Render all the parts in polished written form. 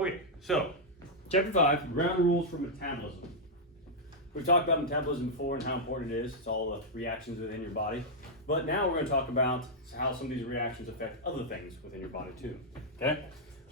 Okay, so chapter 5, ground rules for metabolism. We've talked about metabolism before and how important it is. It's all the reactions within your body. But now we're going to talk about how some of these reactions affect other things within your body too. Okay?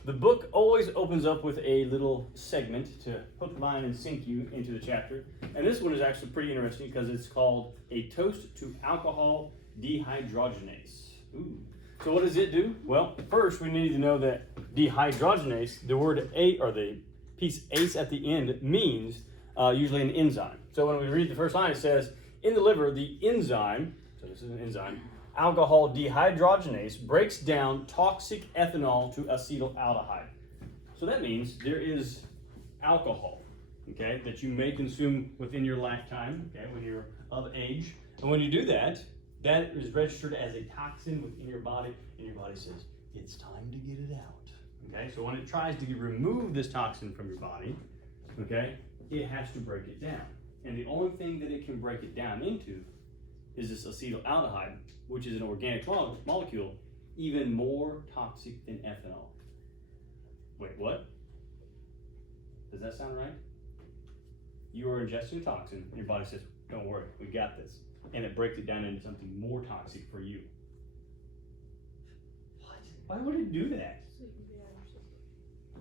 The book always opens up with a little segment to hook, line, and sink you into the chapter. And this one is actually pretty interesting because it's called A Toast to Alcohol Dehydrogenase. Ooh. So what does it do? Well, first we need to know that dehydrogenase, the word A or the piece ace at the end means usually an enzyme. So when we read the first line, it says, in the liver, the enzyme, so this is an enzyme, alcohol dehydrogenase breaks down toxic ethanol to acetaldehyde. So that means there is alcohol, okay, that you may consume within your lifetime, okay, when you're of age. And when you do that, that is registered as a toxin within your body, and your body says, it's time to get it out. Okay, so when it tries to remove this toxin from your body, okay, it has to break it down. And the only thing that it can break it down into is this acetaldehyde, which is an organic molecule, even more toxic than ethanol. Wait, what? Does that sound right? You are ingesting a toxin, and your body says, don't worry, we got this. And it breaks it down into something more toxic for you. What? Why would it do that? So you can get it out of your system.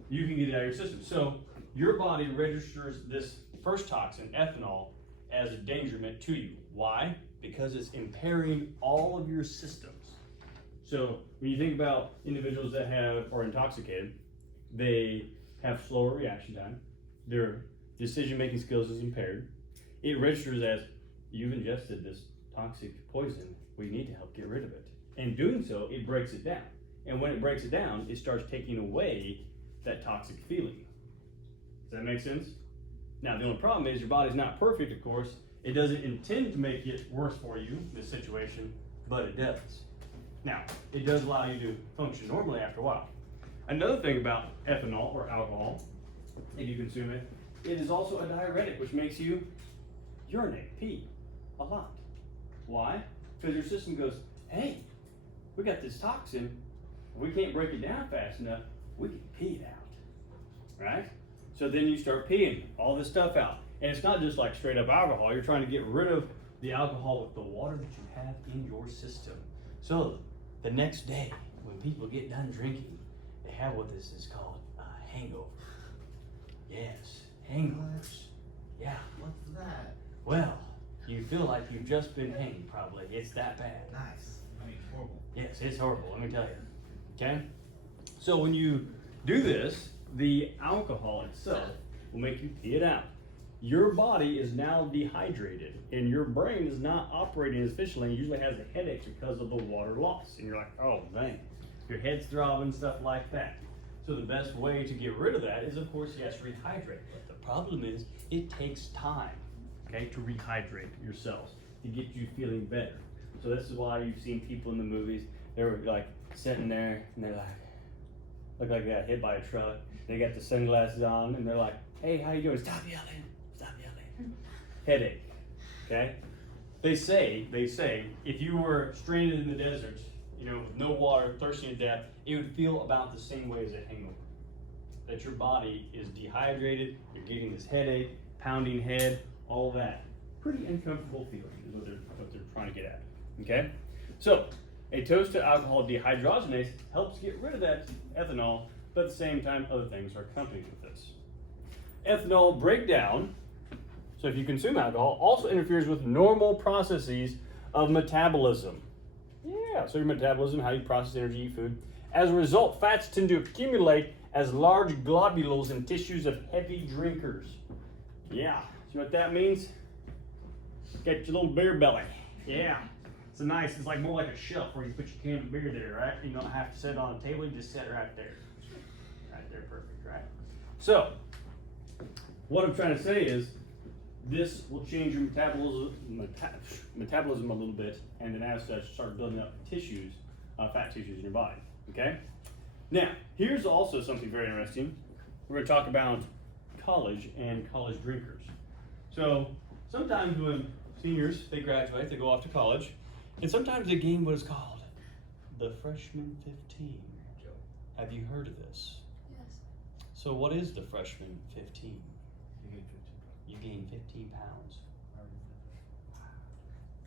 You can get it out of your system. So your body registers this first toxin, ethanol, as a dangerment to you. Why? Because it's impairing all of your systems. So when you think about individuals that are intoxicated, they have slower reaction time. Their decision-making skills is impaired. It registers as, you've ingested this toxic poison. We need to help get rid of it. And doing so, it breaks it down. And when it breaks it down, it starts taking away that toxic feeling. Does that make sense? Now, the only problem is your body's not perfect, of course. It doesn't intend to make it worse for you, this situation, but it does. Now, it does allow you to function normally after a while. Another thing about ethanol or alcohol, if you consume it, it is also a diuretic, which makes you urinate, pee, a lot. Why? Because your system goes, hey, we got this toxin, we can't break it down fast enough, we can pee it out, right? So then you start peeing all this stuff out. And it's not just like straight up alcohol, you're trying to get rid of the alcohol with the water that you have in your system. So the next day, when people get done drinking, they have what this is called a hangover. Yes, hangovers. Yeah. What's that? Well, you feel like you've just been hanged, probably. It's that bad. Nice. I mean, horrible. Yes, it's horrible, let me tell you. Okay? So when you do this, the alcohol itself will make you pee it out. Your body is now dehydrated, and your brain is not operating as efficiently, and usually has a headache because of the water loss. And you're like, oh, dang. Your head's throbbing, stuff like that. So the best way to get rid of that is, of course, yes, rehydrate. But the problem is, it takes time, okay, to rehydrate your cells, to get you feeling better. So this is why you've seen people in the movies, they're like sitting there, and they're like, look like they got hit by a truck. They got the sunglasses on, and they're like, hey, how you doing? Stop yelling, stop yelling. Headache, okay? They say, if you were stranded in the desert, you know, with no water, thirsty to death, it would feel about the same way as a hangover. That your body is dehydrated, you're getting this headache, pounding head, all that. Pretty uncomfortable feeling is what they're trying to get at, okay? So, a toast to alcohol dehydrogenase helps get rid of that ethanol, but at the same time, other things are accompanied with this. Ethanol breakdown, so if you consume alcohol, also interferes with normal processes of metabolism. Yeah, so your metabolism, how you process energy, eat food. As a result, fats tend to accumulate as large globules in tissues of heavy drinkers. Yeah, see what that means? Get your little beer belly. Yeah, it's like more like a shelf where you put your can of beer there, right? You don't have to set it on a table, you just set it right there. Right there, perfect, right? So, what I'm trying to say is, this will change your metabolism a little bit, and then as such, start building up tissues, fat tissues in your body, okay? Now, here's also something very interesting. We're gonna talk about college and college drinkers. So, sometimes when seniors, they graduate, they go off to college, and sometimes they gain what is called the freshman 15. Have you heard of this? Yes. So what is the freshman 15? You get 15. You gain 15 pounds.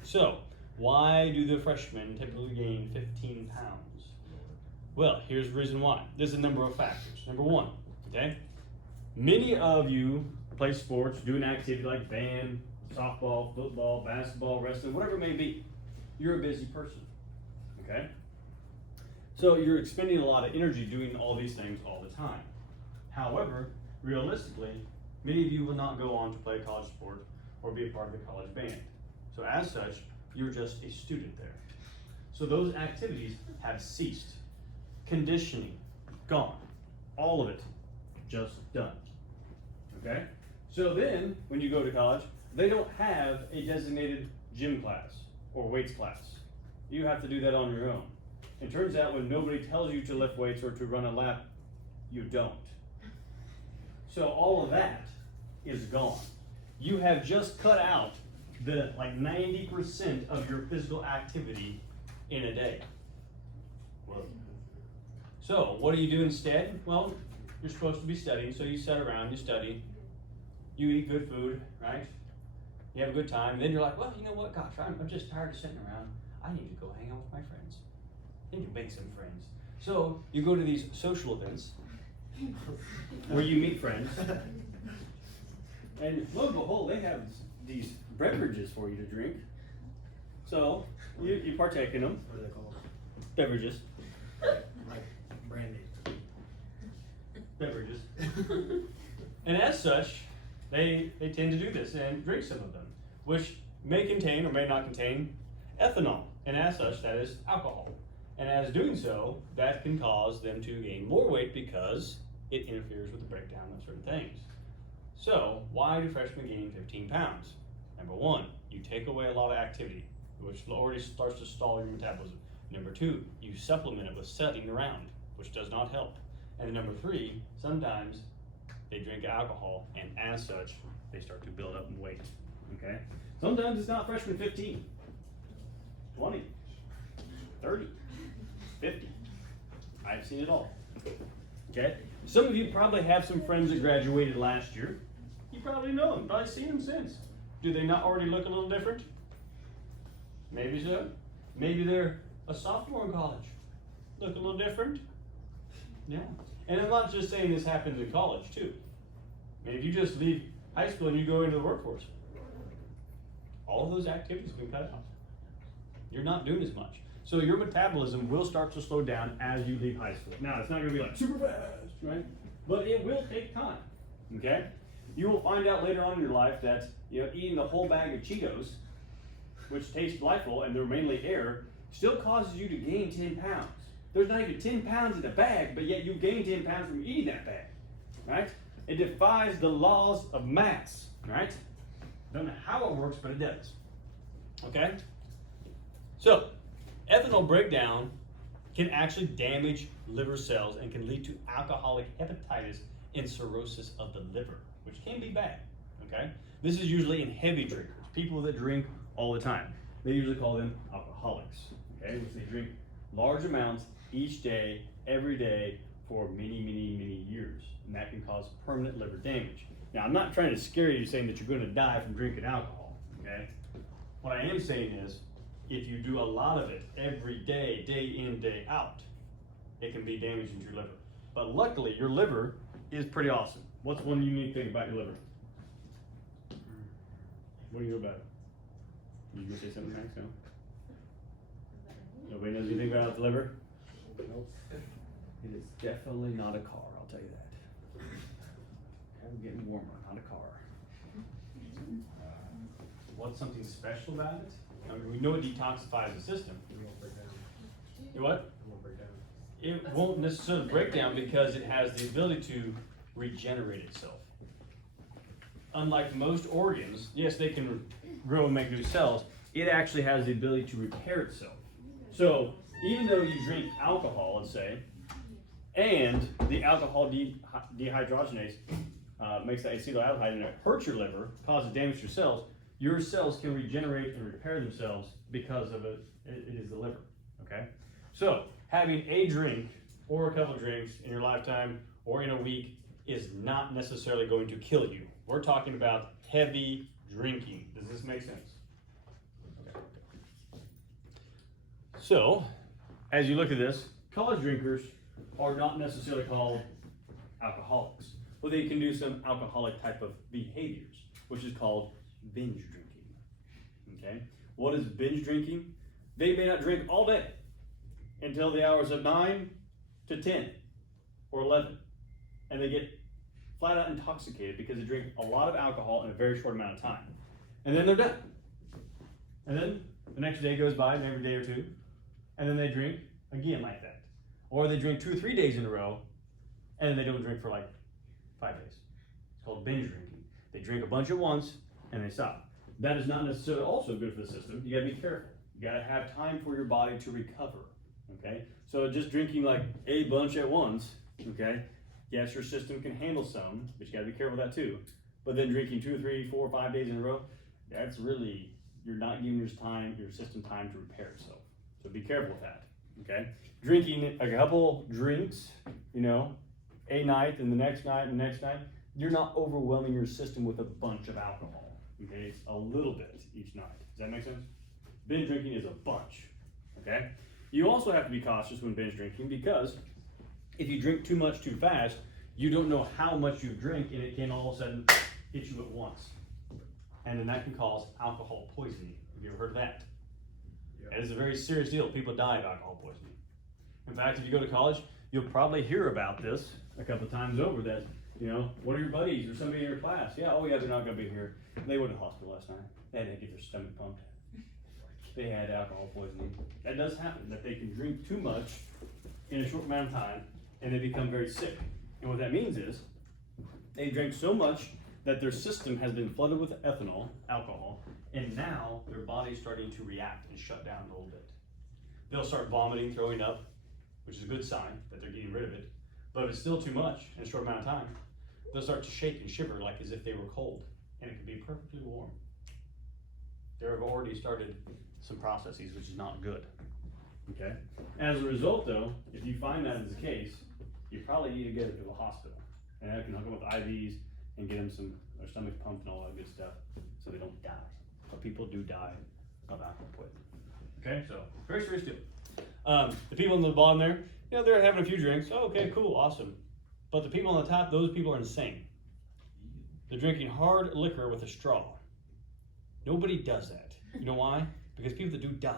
So, why do the freshmen typically gain 15 pounds? Well, here's the reason why. There's a number of factors. Number one, okay? Many of you play sports, do an activity like band, softball, football, basketball, wrestling, whatever it may be. You're a busy person, okay? So you're expending a lot of energy doing all these things all the time. However, realistically, many of you will not go on to play a college sport or be a part of the college band. So as such, you're just a student there. So those activities have ceased. Conditioning, gone. All of it, just done. Okay? So then, when you go to college, they don't have a designated gym class or weights class. You have to do that on your own. It turns out when nobody tells you to lift weights or to run a lap, you don't. So all of that is gone. You have just cut out the 90% of your physical activity in a day. So what do you do instead? Well, you're supposed to be studying, so you sit around, you study, you eat good food, right? You have a good time, and then you're like, well, you know what, gosh, I'm just tired of sitting around. I need to go hang out with my friends. I need to make some friends. So you go to these social events where you meet friends, and lo and behold, they have these beverages for you to drink. So you partake in them. What are they called? Beverages. Like brandy. Beverages. And as such, they tend to do this and drink some of them, which may contain or may not contain ethanol. And as such, that is alcohol. And as doing so, that can cause them to gain more weight because it interferes with the breakdown of certain things. So, why do freshmen gain 15 pounds? Number one, you take away a lot of activity, which already starts to stall your metabolism. Number two, you supplement it with sitting around, which does not help. And number three, sometimes they drink alcohol, and as such, they start to build up in weight. Okay? Sometimes it's not freshman 15, 20, 30, 50. I've seen it all. Okay? Some of you probably have some friends that graduated last year. You probably know them, probably seen them since. Do they not already look a little different? Maybe so. Maybe they're a sophomore in college. Look a little different? Yeah. And I'm not just saying this happens in college too. I mean, if you just leave high school and you go into the workforce, all of those activities have been cut out. You're not doing as much. So your metabolism will start to slow down as you leave high school. Now, it's not gonna be like super fast, right? But it will take time, okay? You will find out later on in your life that, eating the whole bag of Cheetos, which taste delightful and they're mainly air, still causes you to gain 10 pounds. There's not even 10 pounds in the bag, but yet you gain 10 pounds from eating that bag, right? It defies the laws of mass, right? Don't know how it works, but it does, okay? So, ethanol breakdown can actually damage liver cells and can lead to alcoholic hepatitis and cirrhosis of the liver, which can be bad, okay? This is usually in heavy drinkers, people that drink all the time. They usually call them alcoholics, okay? Which they drink large amounts each day, every day, for many, many, many years. And that can cause permanent liver damage. Now, I'm not trying to scare you saying that you're going to die from drinking alcohol, okay? What I am saying is, if you do a lot of it every day, day in, day out, it can be damaging to your liver. But luckily, your liver is pretty awesome. What's one unique thing about your liver? What do you know about it? You gonna say something, Max? No? Nobody knows anything about the liver? Nope. It is definitely not a car, I'll tell you that. I'm getting warmer, not a car. What's something special about it? I mean, we know it detoxifies the system. It won't break down. It what? It won't break down. It won't necessarily break down because it has the ability to regenerate itself. Unlike most organs, yes, they can grow and make new cells, it actually has the ability to repair itself. So, even though you drink alcohol, let's say, and the alcohol dehydrogenase makes that acetaldehyde and it hurts your liver, causes damage to your cells can regenerate and repair themselves because of it is the liver, okay? So, having a drink or a couple of drinks in your lifetime or in a week is not necessarily going to kill you. We're talking about heavy drinking. Does this make sense? Okay. So, as you look at this, college drinkers are not necessarily called alcoholics, but they can do some alcoholic type of behaviors, which is called binge drinking. Okay? What is binge drinking? They may not drink all day until the hours of 9 to 10 or 11, and they get flat out intoxicated because they drink a lot of alcohol in a very short amount of time. And then they're done. And then the next day goes by, maybe a day or two, and then they drink again like that. Or they drink 2 or 3 days in a row, and then they don't drink for like 5 days. It's called binge drinking. They drink a bunch at once, and they stop. That is not necessarily also good for the system. You gotta be careful. You gotta have time for your body to recover, okay? So just drinking like a bunch at once, okay? Yes, your system can handle some, but you gotta be careful of that too. But then drinking 2, 3, 4, 5 days in a row, that's really, you're not giving your system time to repair itself. So be careful with that, okay? Drinking a couple drinks, you know, a night and the next night and the next night, you're not overwhelming your system with a bunch of alcohol, okay? It's a little bit each night. Does that make sense? Binge drinking is a bunch, okay? You also have to be cautious when binge drinking because if you drink too much too fast, you don't know how much you drink and it can all of a sudden hit you at once. And then that can cause alcohol poisoning. Have you ever heard of that? Yeah. That is a very serious deal. People die of alcohol poisoning. In fact, if you go to college, you'll probably hear about this a couple of times over that, you know, one of your buddies or somebody in your class, yeah, oh yeah, they're not gonna be here. They went to the hospital last night. They had to get their stomach pumped. They had alcohol poisoning. That does happen, that they can drink too much in a short amount of time and they become very sick. And what that means is they drink so much that their system has been flooded with ethanol, alcohol, and now their body's starting to react and shut down a little bit. They'll start vomiting, throwing up, which is a good sign that they're getting rid of it. But if it's still too much in a short amount of time, they'll start to shake and shiver like as if they were cold, and it could be perfectly warm. They have already started some processes, which is not good. Okay. As a result, though, if you find that is the case, you probably need to get them to a hospital, and I can hook them with IVs and get them their stomachs pumped and all that good stuff, so they don't die. But people do die of alcohol poisoning. Okay, so very serious deal. The people on the bottom there, you know, they're having a few drinks. Oh, okay, cool, awesome. But the people on the top, those people are insane. They're drinking hard liquor with a straw. Nobody does that. You know why? Because people that do die.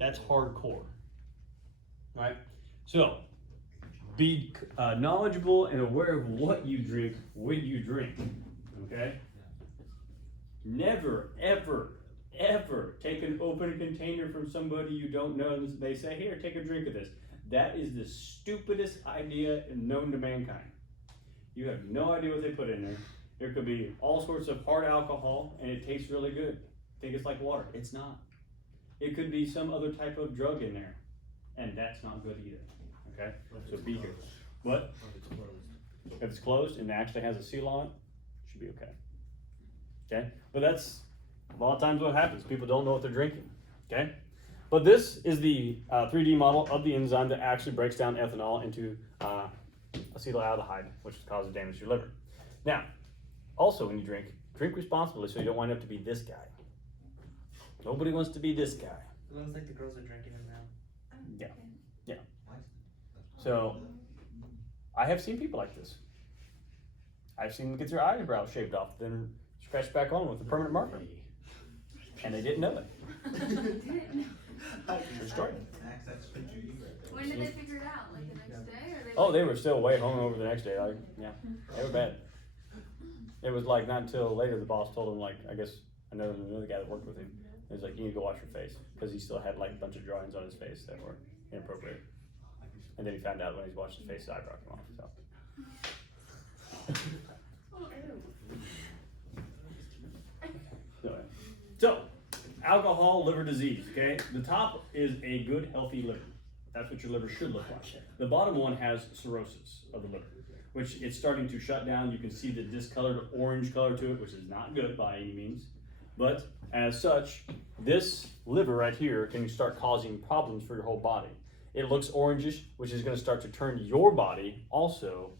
That's hardcore. Right? So, be knowledgeable and aware of what you drink when you drink. Okay? Never, ever, ever take an open container from somebody you don't know and they say, here, take a drink of this. That is the stupidest idea known to mankind. You have no idea what they put in there. There could be all sorts of hard alcohol and it tastes really good. Think it's like water. It's not. It could be some other type of drug in there, and that's not good either. Okay? So be careful. What? If it's closed. If it's closed and it actually has a seal on it, it should be okay. Okay? But that's a lot of times what happens. People don't know what they're drinking. Okay? But this is the 3D model of the enzyme that actually breaks down ethanol into acetaldehyde, which causes damage to your liver. Now, also when you drink responsibly so you don't wind up to be this guy. Nobody wants to be this guy. It looks like the girls are drinking it now. Yeah. Yeah. So, I have seen people like this. I've seen them get their eyebrows shaved off, then scratched back on with a permanent marker. And they didn't know it. True story. When did they figure it out? Like the next day? Or Oh, they were still way hungover the next day. Like, yeah, they were bad. It was like not until later the boss told him, like, I guess another guy that worked with him, he was like, you need to go wash your face. Because he still had like a bunch of drawings on his face that were inappropriate. And then he found out when he washed his face, his eyebrow came off. So, alcohol, liver disease, okay? The top is a good, healthy liver. That's what your liver should look like. The bottom one has cirrhosis of the liver, which it's starting to shut down. You can see the discolored orange color to it, which is not good by any means. But as such, this liver right here can start causing problems for your whole body. It looks orangish, which is going to start to turn your body also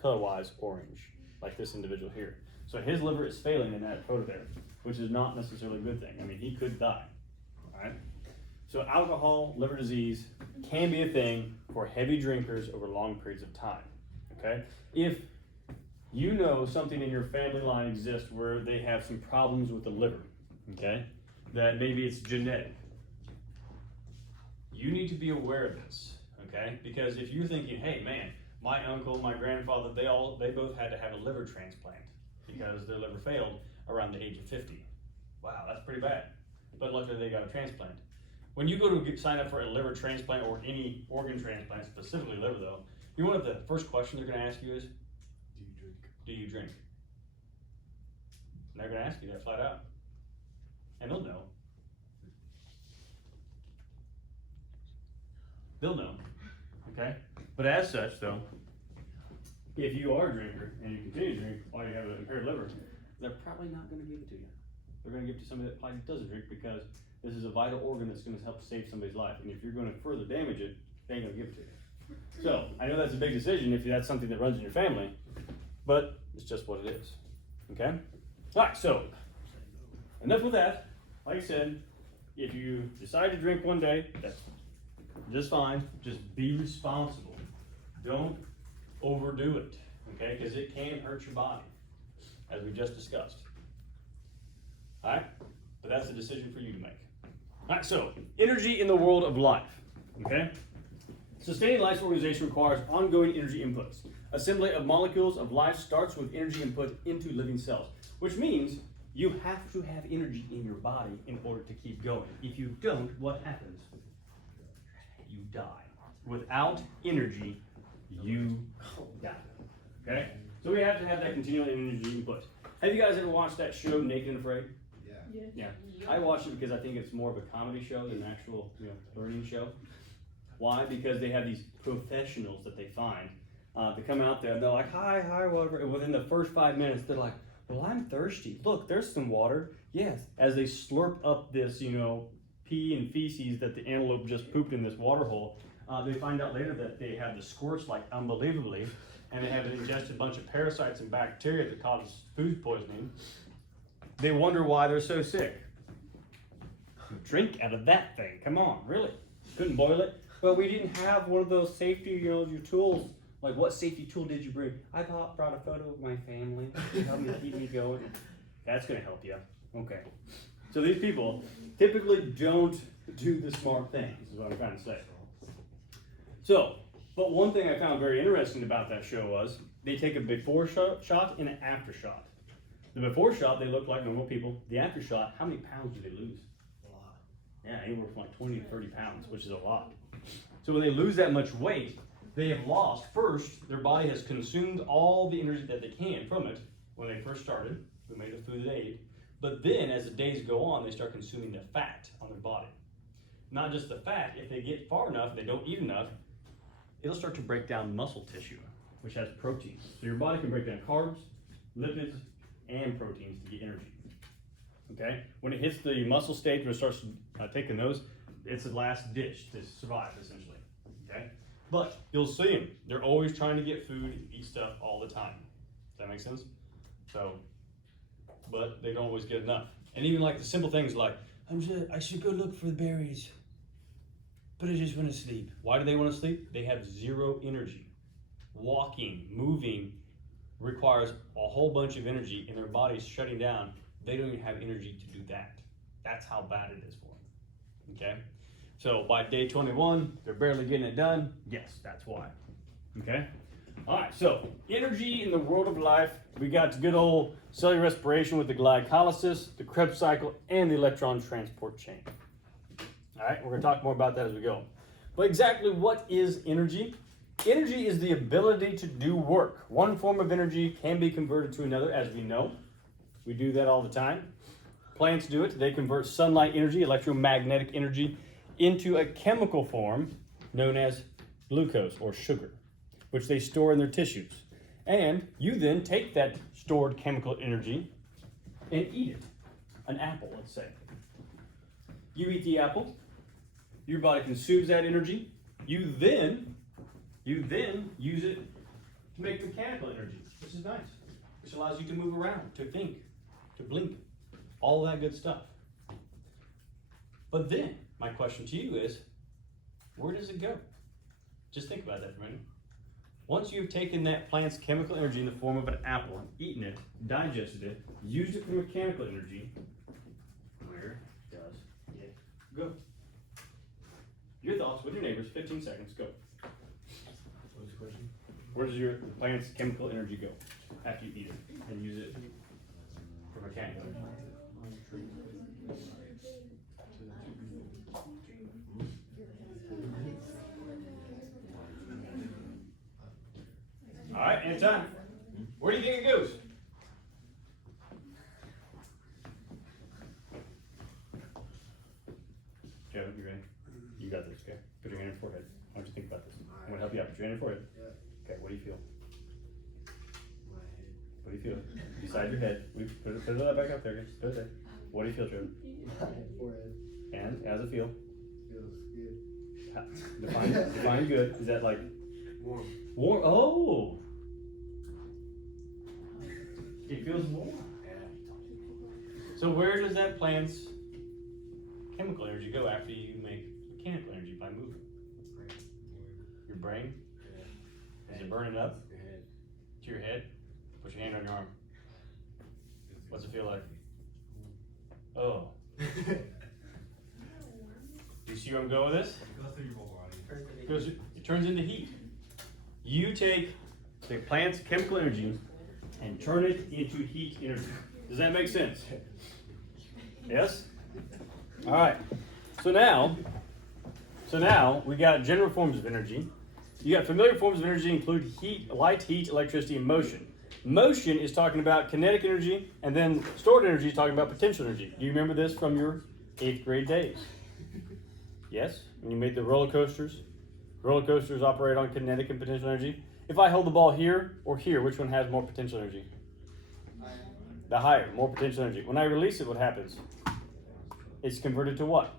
color-wise orange, like this individual here. So his liver is failing in that photo there, which is not necessarily a good thing. I mean, he could die, all right? So alcohol, liver disease can be a thing for heavy drinkers over long periods of time, okay? If you know something in your family line exists where they have some problems with the liver, okay? That maybe it's genetic. You need to be aware of this, okay? Because if you're thinking, hey man, my uncle, my grandfather, they both had to have a liver transplant because their liver failed around the age of 50. Wow, that's pretty bad. But luckily they got a transplant. When you go to sign up for a liver transplant or any organ transplant, specifically liver though, you know what the first question they're gonna ask you is? Do you drink? Do you drink? And they're gonna ask you that flat out. And they'll know. They'll know, okay? But as such though, if you are a drinker and you continue to drink while you have an impaired liver, they're probably not gonna give it to you. They're gonna give it to somebody that probably doesn't drink because this is a vital organ that's gonna help save somebody's life. And if you're gonna further damage it, they ain't gonna give it to you. So, I know that's a big decision if that's something that runs in your family, but it's just what it is, okay? All right, so, enough with that. Like I said, if you decide to drink one day, that's just fine. Just be responsible. Don't overdo it, okay? Because it can hurt your body, as we just discussed. All right? But that's a decision for you to make. All right, so energy in the world of life, okay? Sustaining life's organization requires ongoing energy inputs. Assembly of molecules of life starts with energy input into living cells, which means you have to have energy in your body in order to keep going. If you don't, what happens? You die. Without energy, you die. Okay? So we have to have that continual energy input. Have you guys ever watched that show, Naked and Afraid? Yeah. Yeah. I watch it because I think it's more of a comedy show than an actual, learning show. Why? Because they have these professionals that they find to come out there and they're like, hi, whatever. And within the first 5 minutes, they're like, well, I'm thirsty. Look, there's some water. Yes. As they slurp up this, pee and feces that the antelope just pooped in this water hole, they find out later that they have the squirts like unbelievably, and they have ingested a bunch of parasites and bacteria that causes food poisoning. They wonder why they're so sick. Drink out of that thing. Come on, really? Couldn't boil it? Well, we didn't have one of those safety, your tools. Like, what safety tool did you bring? I brought a photo of my family to help me keep me going. That's gonna help you. Okay. So these people typically don't do the smart things, is what I'm trying to say. So, but one thing I found very interesting about that show was they take a before shot and an after shot. The before shot, they look like normal people. The after shot, how many pounds do they lose? A lot. Yeah, anywhere from like 20 to 30 pounds, which is a lot. So when they lose that much weight, they have lost, first, their body has consumed all the energy that they can from it when they first started. We made the food they ate. But then as the days go on, they start consuming the fat on their body. Not just the fat, if they get far enough, they don't eat enough, it'll start to break down muscle tissue, which has proteins. So your body can break down carbs, lipids, and proteins to get energy. Okay? When it hits the muscle stage, when it starts taking those, it's the last ditch to survive, essentially. Okay? But you'll see them. They're always trying to get food and eat stuff all the time. Does that make sense? So, but they don't always get enough. And even like the simple things like, I should go look for the berries, but I just want to sleep. Why do they want to sleep? They have zero energy. Walking, moving requires a whole bunch of energy and their body's shutting down. They don't even have energy to do that. That's how bad it is for them. Okay? So by day 21, they're barely getting it done. Yes, that's why. Okay? All right, so energy in the world of life, we got good old cellular respiration with the glycolysis, the Krebs cycle, and the electron transport chain. All right, we're going to talk more about that as we go. But exactly what is energy? Energy is the ability to do work. One form of energy can be converted to another, as we know. We do that all the time. Plants do it. They convert sunlight energy, electromagnetic energy, into a chemical form known as glucose or sugar, which they store in their tissues. And you then take that stored chemical energy and eat it. An apple, let's say. You eat the apple, your body consumes that energy, you then use it to make mechanical energy, which is nice. Which allows you to move around, to think, to blink, all that good stuff. But then, my question to you is, where does it go? Just think about that for a minute. Once you've taken that plant's chemical energy in the form of an apple, eaten it, digested it, used it for mechanical energy, where does it go? Your thoughts with your neighbors, 15 seconds, go. What was the question? Where does your plant's chemical energy go after you eat it and use it for mechanical energy? All right, and time. Where do you think it goes? Joe, you ready? You got this, okay? Put your hand on your forehead. Why don't you think about this? I'm gonna help you out. Put your hand on your forehead. Yeah. Okay, what do you feel? My head. What do you feel? Beside your head. Put it back up there. Just put it there. What do you feel, Trevor? My forehead. And how's it feel? Feels good. Define good. Is that like Warm. warm? Oh! It feels warm. So where does that plant's chemical energy go after you make mechanical energy by moving? Your brain? Is it burning up Your head. to your head? Put your hand on your arm. What's it feel like? Oh. Do you see where I'm going with this? Goes through your whole body. Because it turns into heat. You take the plant's chemical energy and turn it into heat energy. Does that make sense? Yes? All right. So now we got general forms of energy. You got familiar forms of energy include heat, light, heat, electricity, and motion. Motion is talking about kinetic energy, and then stored energy is talking about potential energy. Do you remember this from your 8th grade days? Yes? When you made the roller coasters? Roller coasters operate on kinetic and potential energy. If I hold the ball here or here, which one has more potential energy? The higher, more potential energy. When I release it, what happens? It's converted to what?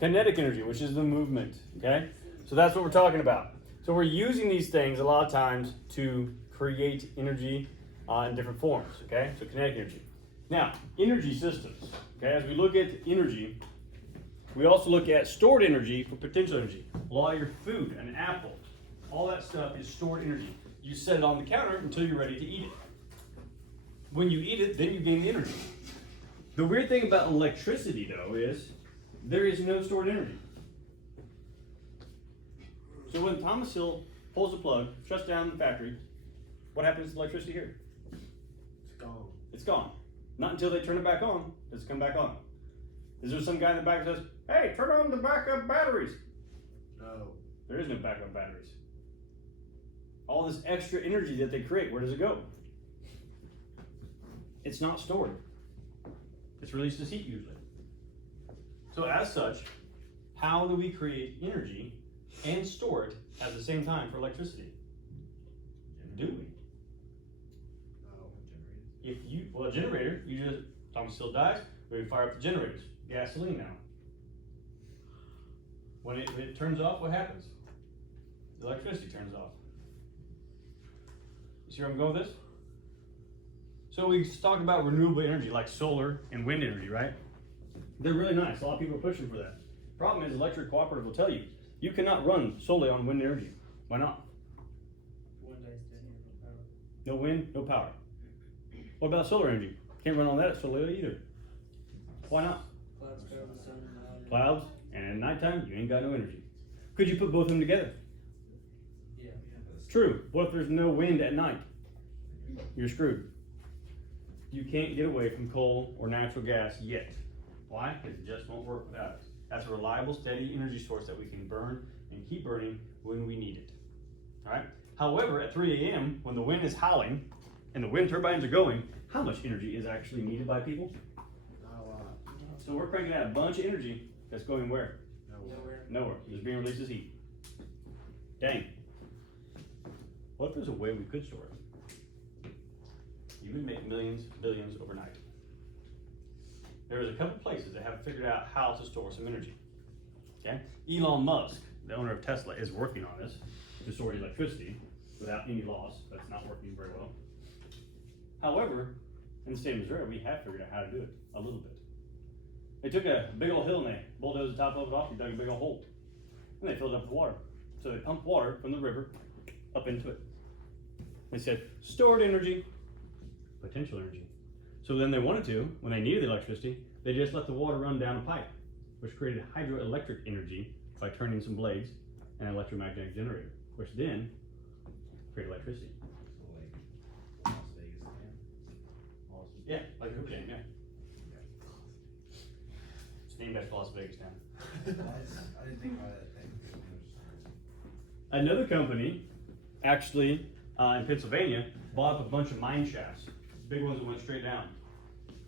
Kinetic energy, which is the movement, okay? So that's what we're talking about. So we're using these things a lot of times to create energy in different forms, okay? So kinetic energy. Now, energy systems, okay? As we look at energy, we also look at stored energy for potential energy. A lot of your food, an apple, all that stuff is stored energy. You set it on the counter until you're ready to eat it. When you eat it, then you gain the energy. The weird thing about electricity, though, is there is no stored energy. So when Thomas Hill pulls the plug, shuts down the factory, what happens to electricity here? It's gone. It's gone. Not until they turn it back on does it come back on. Is there some guy in the back that says, hey, turn on the backup batteries? No. There is no backup batteries. All this extra energy that they create, where does it go? It's not stored. It's released as heat usually. So as such, how do we create energy and store it at the same time for electricity? Do we? No. A generator, you just, Thomas Hill dies, we fire up the generators. Gasoline now. When it turns off, what happens? The electricity turns off. You see where I'm going with this? So we talk about renewable energy like solar and wind energy, right? They're really nice. A lot of people are pushing for that. Problem is, Electric Cooperative will tell you, you cannot run solely on wind energy. Why not? One day's dead here, no power. No wind, no power. What about solar energy? Can't run on that solely either. Why not? Clouds cover the sun and cloud. Clouds, and at nighttime, you ain't got no energy. Could you put both of them together? Yeah. True. What if there's no wind at night? You're screwed. You can't get away from coal or natural gas yet. Why? Because it just won't work without it. That's a reliable, steady energy source that we can burn and keep burning when we need it. All right? However, at 3 a.m., when the wind is howling and the wind turbines are going, how much energy is actually needed by people? Not a lot. So we're cranking out a bunch of energy that's going where? Nowhere. Nowhere. It's being released as heat. Dang. What if there's a way we could store it? You would make millions, billions overnight. There's a couple places that have figured out how to store some energy. Okay? Elon Musk, the owner of Tesla, is working on this. to store electricity without any loss. That's not working very well. However, in the state of Missouri, we have figured out how to do it a little bit. They took a big old hill and they bulldozed the top of it off and dug a big old hole. And they filled it up with water. So they pumped water from the river up into it. They said, stored energy, potential energy. So then they wanted to, when they needed the electricity, they just let the water run down a pipe, which created hydroelectric energy by turning some blades and an electromagnetic generator, which then created electricity. Las Vegas Dam. Yeah, like a hoop dam, yeah. It's named after Las Vegas Dam. I didn't think about that thing. Another company, actually, in Pennsylvania, bought up a bunch of mine shafts, big ones that went straight down.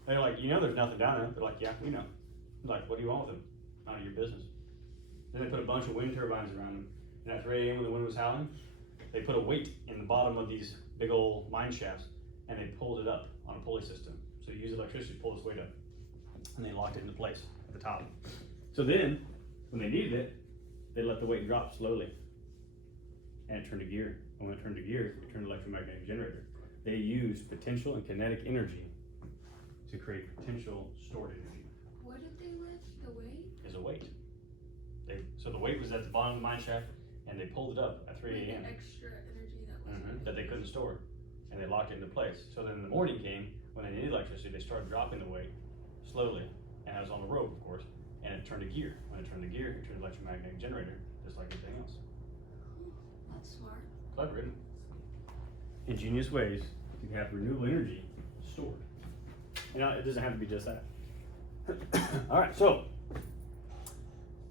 They're like, you know there's nothing down there. They're like, yeah, we know. They're like, what do you want with them? None of your business. Then they put a bunch of wind turbines around them. And at 3 a.m. when the wind was howling, they put a weight in the bottom of these big old mine shafts and they pulled it up on a pulley system. So you use electricity to pull this weight up. And they locked it into place at the top. So then, when they needed it, they let the weight drop slowly. And it turned to gear. And when it turned to gear, it turned to electromagnetic generator. They used potential and kinetic energy to create potential stored energy. What did they lift? The weight? Is a weight. So the weight was at the bottom of the mine shaft, and they pulled it up at 3 Like a.m. an extra energy that was That they couldn't store, and they locked it into place. So then the morning came, when they needed electricity, they started dropping the weight slowly, and it was on the rope, of course, and it turned to gear. When it turned to gear, it turned to electromagnetic generator, just like anything else. That's smart. Clever, isn't it? Ingenious ways to have renewable energy stored. You know, it doesn't have to be just that. All right, so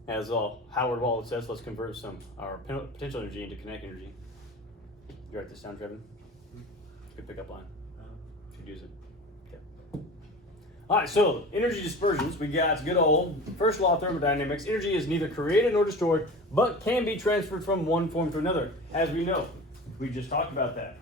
as Howard Wallet says, let's convert our potential energy into kinetic energy. You write this down, Trevin? Good pickup line. Should use it. Okay. All right, so energy dispersions. We got good old first law of thermodynamics. Energy is neither created nor destroyed, but can be transferred from one form to another. As we know, we just talked about that.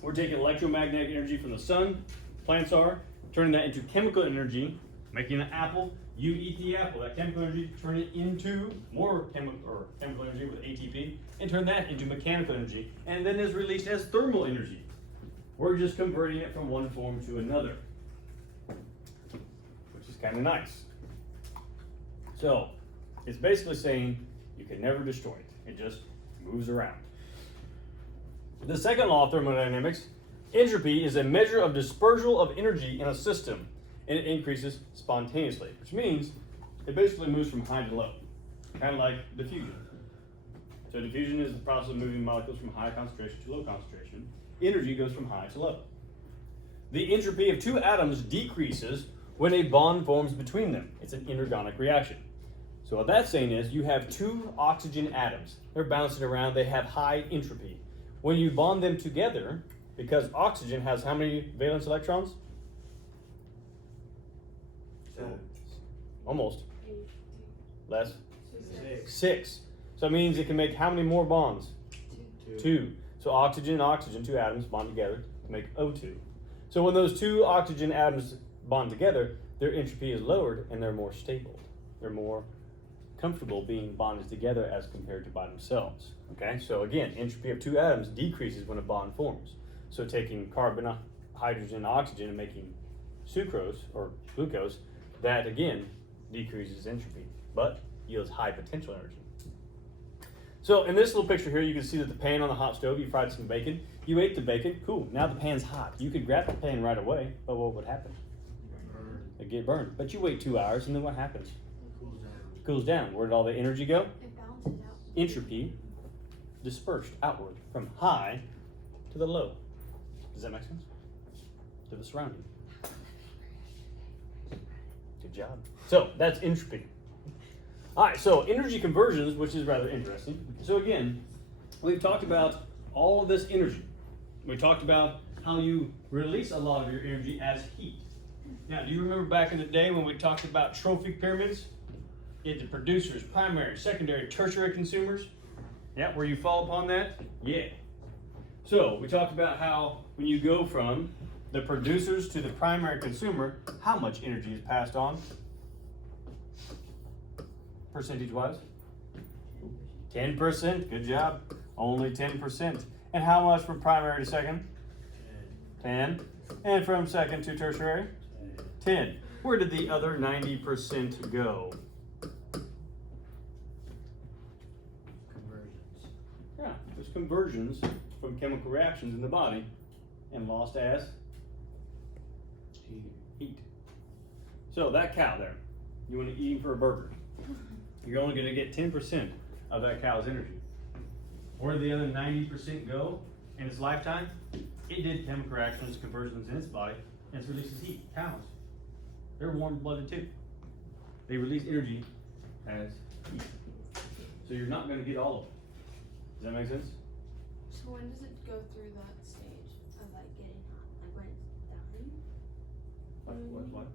We're taking electromagnetic energy from the sun, plants are, turning that into chemical energy, making an apple. You eat the apple, that chemical energy, turn it into more chemical energy with ATP, and turn that into mechanical energy, and then is released as thermal energy. We're just converting it from one form to another, which is kind of nice. So, it's basically saying you can never destroy it. It just moves around. The second law of thermodynamics, entropy is a measure of dispersal of energy in a system, and it increases spontaneously, which means it basically moves from high to low, kind of like diffusion. So diffusion is the process of moving molecules from high concentration to low concentration. Energy goes from high to low. The entropy of two atoms decreases when a bond forms between them. It's an inorganic reaction. So what that's saying is you have two oxygen atoms. They're bouncing around, they have high entropy. When you bond them together, because oxygen has how many valence electrons? Almost. Less? 6. So it means it can make how many more bonds? 2. So oxygen and oxygen, two atoms bond together to make O2. So when those two oxygen atoms bond together, their entropy is lowered and they're more stable. They're more comfortable being bonded together as compared to by themselves. Okay, so again, entropy of two atoms decreases when a bond forms. So taking carbon, hydrogen, and oxygen and making sucrose or glucose, that again decreases entropy, but yields high potential energy. So in this little picture here, you can see that the pan on the hot stove, you fried some bacon, you ate the bacon, cool, now the pan's hot. You could grab the pan right away, but what would happen? It'd get burned. But you wait 2 hours, and then what happens? Cools down. It cools down. Where did all the energy go? It balances out. Entropy dispersed outward from high to the low. Does that make sense? To the surrounding. Good job. So that's entropy. All right, so energy conversions, which is rather interesting. So again, we've talked about all of this energy. We talked about how you release a lot of your energy as heat. Now, do you remember back in the day when we talked about trophic pyramids? You had the producers, primary, secondary, tertiary consumers. Yeah, where you fall upon that? Yeah. So we talked about how when you go from the producers to the primary consumer, how much energy is passed on? Percentage-wise? 10%, good job. Only 10%. And how much from primary to second? 10. And from second to tertiary? 10. Where did the other 90% go? Conversions. Yeah, there's conversions from chemical reactions in the body and lost as heat. So that cow there, you want to eat him for a burger. You're only going to get 10% of that cow's energy. Where did the other 90% go in its lifetime? It did chemical reactions, conversions in its body, and it releases heat. Cows, they're warm-blooded too. They release energy as heat. So you're not going to get all of it. Does that make sense? So when does it go through that stage of like getting hot? Like when it's dying? What?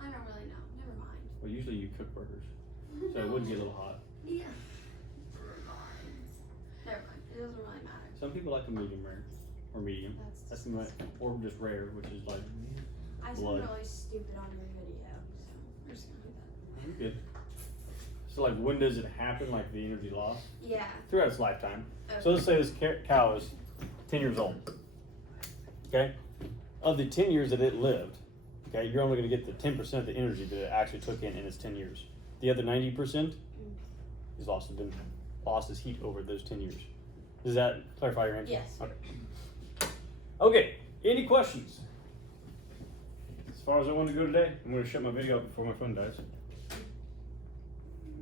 I don't really know. Never mind. Well, usually you cook burgers, so it would get a little hot. Yeah. Never mind. Never mind. It doesn't really matter. Some people like a medium rare or medium. That's Or just rare, which is like I blood. sound really stupid on your video, so we're just gonna do that. good. So like when does it happen? Like the energy loss Yeah. throughout its lifetime. Okay. So let's say this cow is 10 years old. Okay, of the 10 years that it lived, okay, you're only going to get the 10% of the energy that it actually took in its 10 years. The other 90% is lost as heat over those 10 years. Does that clarify your answer? Yes. Okay. Okay. Any questions? As far as I want to go today, I'm going to shut my video up before my phone dies.